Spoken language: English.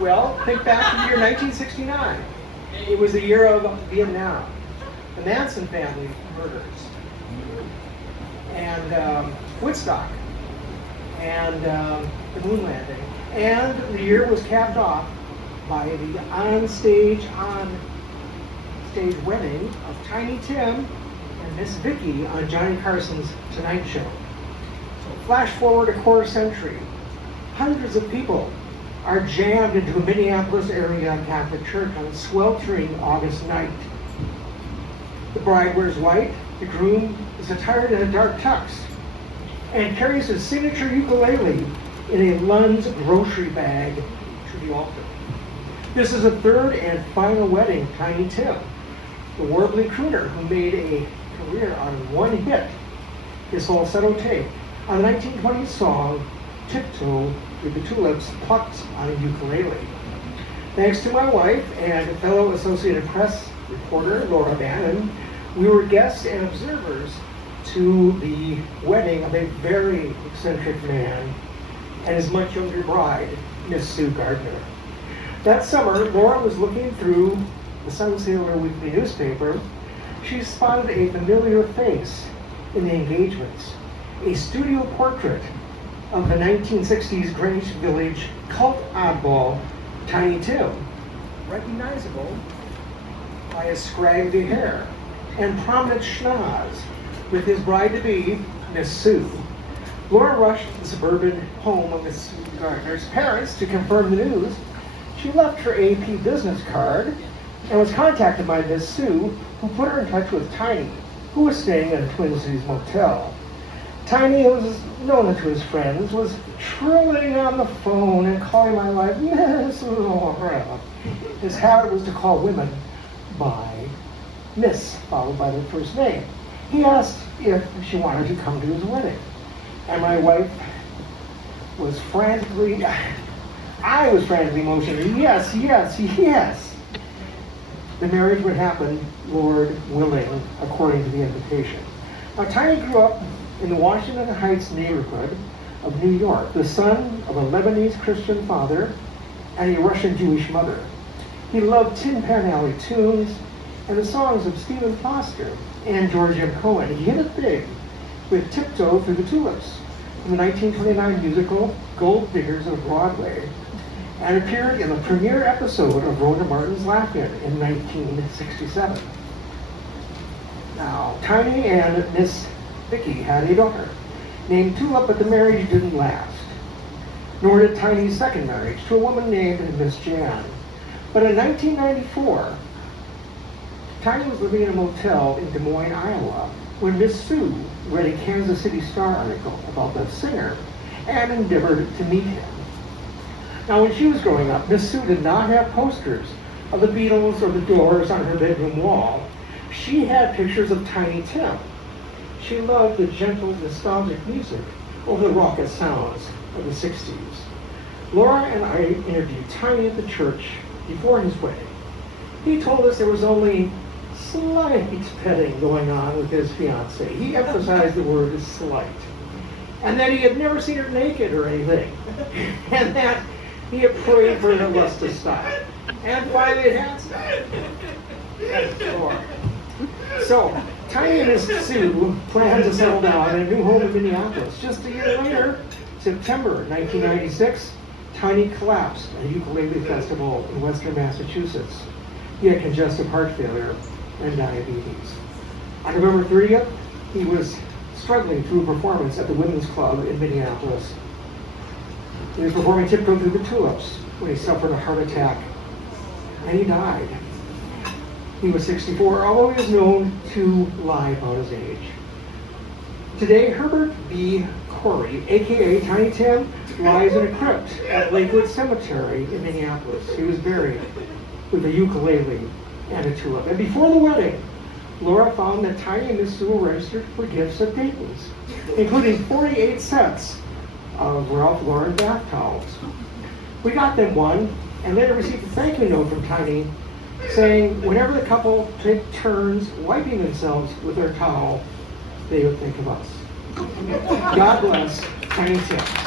Well, think back to the year 1969. It was the year of Vietnam. The Manson family murders. And Woodstock. And the moon landing. And the year was capped off by the on-stage wedding of Tiny Tim and Miss Vicky on Johnny Carson's Tonight Show. So flash forward a quarter century. Hundreds of people are jammed into a Minneapolis area Catholic church on a sweltering August night. The bride wears white, the groom is attired in a dark tux, and carries his signature ukulele in a Lund's grocery bag to the altar. This is the third and final wedding of Tiny Tim, the warbling crooner who made a career out of one hit, his falsetto take, on the 1920s song Tiptoe Through the Tulips, plucked on a ukulele. Thanks to my wife and fellow Associated Press reporter Laura Bannon, we were guests and observers to the wedding of a very eccentric man and his much younger bride, Miss Sue Gardner. That summer, Laura was looking through the Sun Sailor Weekly newspaper. She spotted a familiar face in the engagements, a studio portrait of the 1960s Greenwich Village cult oddball, Tiny Tim, recognizable by his scraggly hair and prominent schnoz with his bride-to-be, Miss Sue. Laura rushed to the suburban home of Miss Sue Gardner's parents to confirm the news. She left her AP business card and was contacted by Miss Sue, who put her in touch with Tiny, who was staying at a Twin Cities motel. Tiny, who was known to his friends, was trilling on the phone and calling my wife Miss Laura. His habit was to call women by Miss, followed by their first name. He asked if she wanted to come to his wedding. And my wife was frantically, I was frantically motioning, yes, yes, yes. The marriage would happen, Lord willing, according to the invitation. Now, Tiny grew up in the Washington Heights neighborhood of New York, the son of a Lebanese Christian father and a Russian Jewish mother. He loved Tin Pan Alley tunes and the songs of Stephen Foster and George M. Cohen. He hit it big with Tiptoe Through the Tulips from the 1929 musical Gold Diggers of Broadway, and appeared in the premiere episode of Rhoda Martin's Laugh-In in 1967. Now, Tiny and Miss Vicky had a daughter named Tulip, but the marriage didn't last. Nor did Tiny's second marriage to a woman named Miss Jan. But in 1994, Tiny was living in a motel in Des Moines, Iowa, when Miss Sue read a Kansas City Star article about the singer and endeavored to meet him. Now, when she was growing up, Miss Sue did not have posters of the Beatles or the Doors on her bedroom wall. She had pictures of Tiny Tim. She loved the gentle, nostalgic music over the raucous sounds of the 60s. Laura and I interviewed Tiny at the church before his wedding. He told us there was only slight petting going on with his fiancée. He emphasized the word slight. And that he had never seen her naked or anything. And that he had prayed for her lust to stop. And finally it had stopped. So, Tiny and Miss Sue planned to settle down in a new home in Minneapolis. Just a year later, September 1996, Tiny collapsed at a ukulele festival in Western Massachusetts. He had congestive heart failure and diabetes. On November 30th, he was struggling through a performance at the Women's Club in Minneapolis. He was performing Tiptoe Through the Tulips when he suffered a heart attack, and he died. He was 64, although he is known to lie about his age. Today, Herbert B. Corey, aka Tiny Tim, lies in a crypt at Lakewood Cemetery in Minneapolis. He was buried with a ukulele and a tulip. And before the wedding, Laura found that Tiny and Miss Sue were registered for gifts at Dayton's, including 48 sets of Ralph Lauren bath towels. We got them one, and later received a thank you note from Tiny saying whenever the couple took turns wiping themselves with their towel, they would think of us. God bless Tiny Tim.